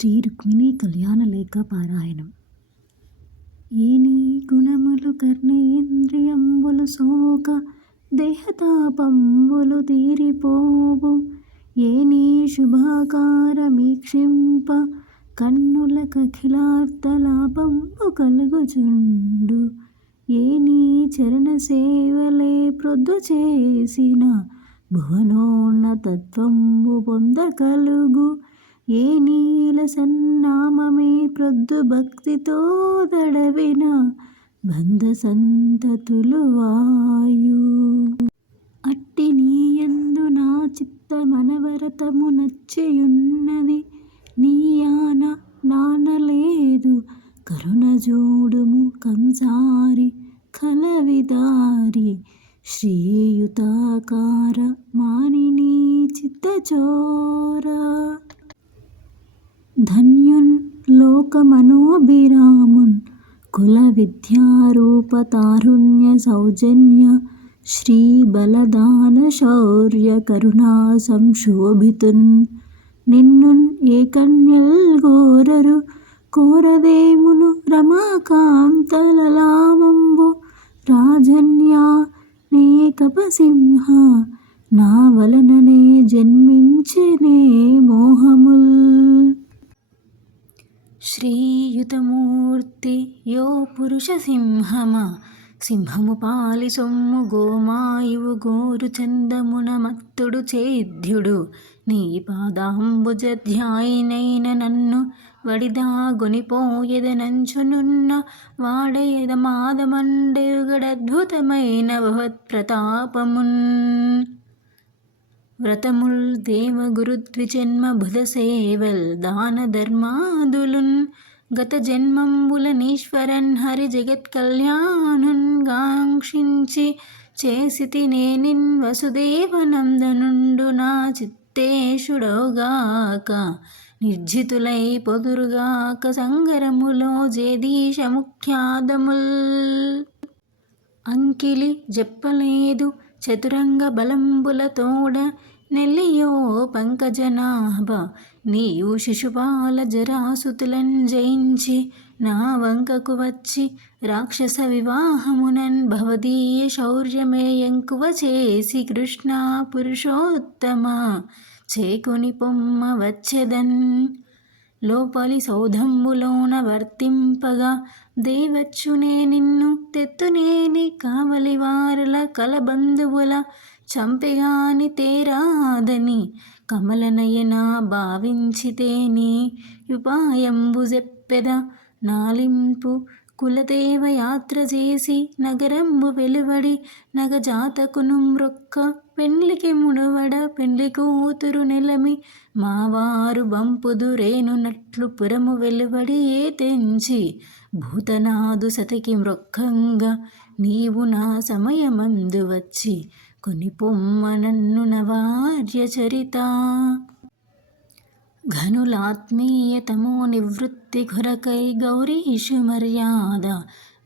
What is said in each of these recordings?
శ్రీ రుక్మిణీ కళ్యాణలేఖ పారాయణం. ఏనీ గుణములు కర్ణేంద్రియంబులు soca దేహతాపంబులు తీరిపోవు. Any శుభాకారమీక్షింప కన్నుల కఖిలార్థలాపంబు కలుగుచుండు. ఏనీ చరణ సేవలే ప్రొద్దు చేసిన భువనోన్నతత్వంబు పొందకలుగు. ఏ నీల సన్నామమే ప్రొద్దు భక్తితో దడవిన బంధ సంతతులు వాయు. అట్టి నీయందు నా చిత్త మనవరతము నచ్చియున్నది. నీయాన నానలేదు. కరుణ జోడుము కంసారి కలవిదారి. శ్రీయుతాకార మానిని చిత్తచోరా. ధన్యున్ లోకమనోభిరామున్ కుల విద్యారూపతారుణ్య సౌజన్య శ్రీ బలదాన శౌర్య కరుణా సంశోభితున్. నిన్నున్ ఏకన్యల్ గోరరు కోరదేమును రమాకాంతలలామంబు రాజన్యా నే కపసింహ నా వలననే జన్మించెనే సింహమ సింహము పాలి సొమ్ము గోమాయువు గోరు చందమున మత్తుడు చేద్యుడు నీ పాదాంబుజధ్యాయినైన నన్ను వడిదాగొనిపోయెదనంచునున్న వాడయద మాదమండేగడద్భుతమైన భవత్ప్రతాపమున్ వ్రతముల్ దేవగురుద్విజన్మ బుధ సేవల్ దాన ధర్మాదులున్ గత జన్మంబులనీశ్వరన్ హరి జగత్ కళ్యాణున్ గాంక్షించి చేసితి నేనిన్ వసుదేవనందనుండు నా చిత్తేషుడోగాక. నిర్జితులై పొదురుగాక సంగరములో జేదీశ ముఖ్యాదముల్ అంకిలి చెప్పలేదు చతురంగ బలంబుల తోడ నెల్లియో పంకజనాభ నీవు శిశుపాల జరాసుతులన్ జయించి నా వంకకు వచ్చి రాక్షస వివాహమునన్ భవదీయ శౌర్యమే ఎంకువ చేసి కృష్ణ పురుషోత్తమ చేకొని పొమ్మ వచ్చెదన్. లోపలి సౌధంబులోన వర్తింపగా దేవచ్చునే నిన్ను తెత్తునేని కావలివారల కలబంధువుల చంపెగాని తేరాదని కమలనయన భావించితేనే ఉపాయంబు చెప్పెద నాలింపు కులదేవ యాత్ర చేసి నగరంబు వెలువడి నగజాతకును మ్రొక్క పెండ్లికి ముడవడ పెండ్లి కూతురు నెలమి మావారు బంపుదురేనునట్లు పురము వెలువడి ఏ తెంచి భూతనాదు సతికి మ్రొక్కంగా నీవు నా సమయమందు వచ్చి కొనిపొమ్మ నన్ను నవార్య చరిత. ఘనులాత్మీయతమో నివృత్తి ఘురకై గౌరీషు మర్యాద.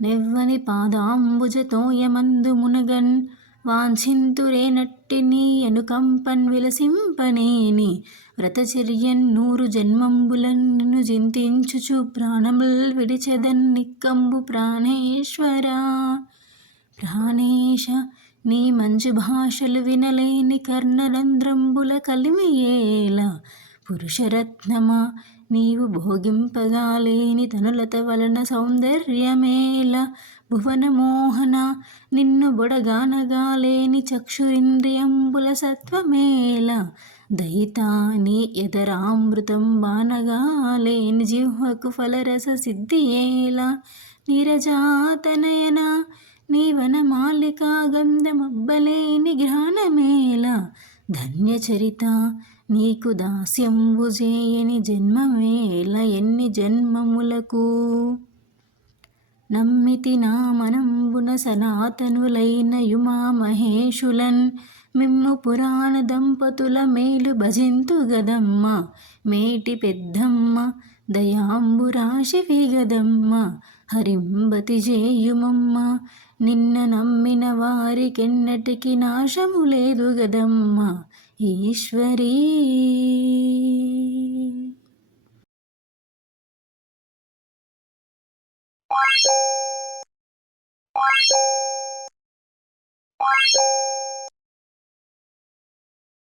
నెవ్వని పాదాంబుజతోయమందు మునగన్. వాంఛింతురేనట్టి నీ అనుకంపన్ విలసింపనేని. వ్రతచర్యన్ నూరు జన్మంబులన్ను జింతించుచు చింతించుచు ప్రాణముల్ విడిచెదన్ నిక్కంబు ప్రాణేశ్వరా. ప్రాణేశ నీ మంచు భాషలు వినలేని కర్ణరంధ్రంబుల కలిమియేల పురుషరత్నమా నీవు భోగింపగాలేని తనులత వలన సౌందర్యమేల భువనమోహన నిన్ను బొడగానగాలేని చక్షురింద్రియంబుల సత్వమేల దయితా నీ ఎదరామృతం బానగాలేని జిహ్వకు ఫలరస సిద్ధియేల నిరజాతనయన నీ వనమాలికా గంధమబ్బలేని ఘ్రాణమేల ధన్యచరిత నీకు దాస్యంబు చేయని జన్మమేళ ఎన్ని జన్మములకు? నమ్మితి నా మనంబున సనాతనులైన యుమా మహేషులన్ మిమ్ము పురాణ దంపతుల మేలు భజింతు గదమ్మ మేటి పెద్దమ్మ దయాంబురాశివి గదమ్మ హరింబతి జేయుమమ్మ నిన్న నమ్మిన వారికెన్నటికి నాశము లేదు గదమ్మ ఈశ్వరీ.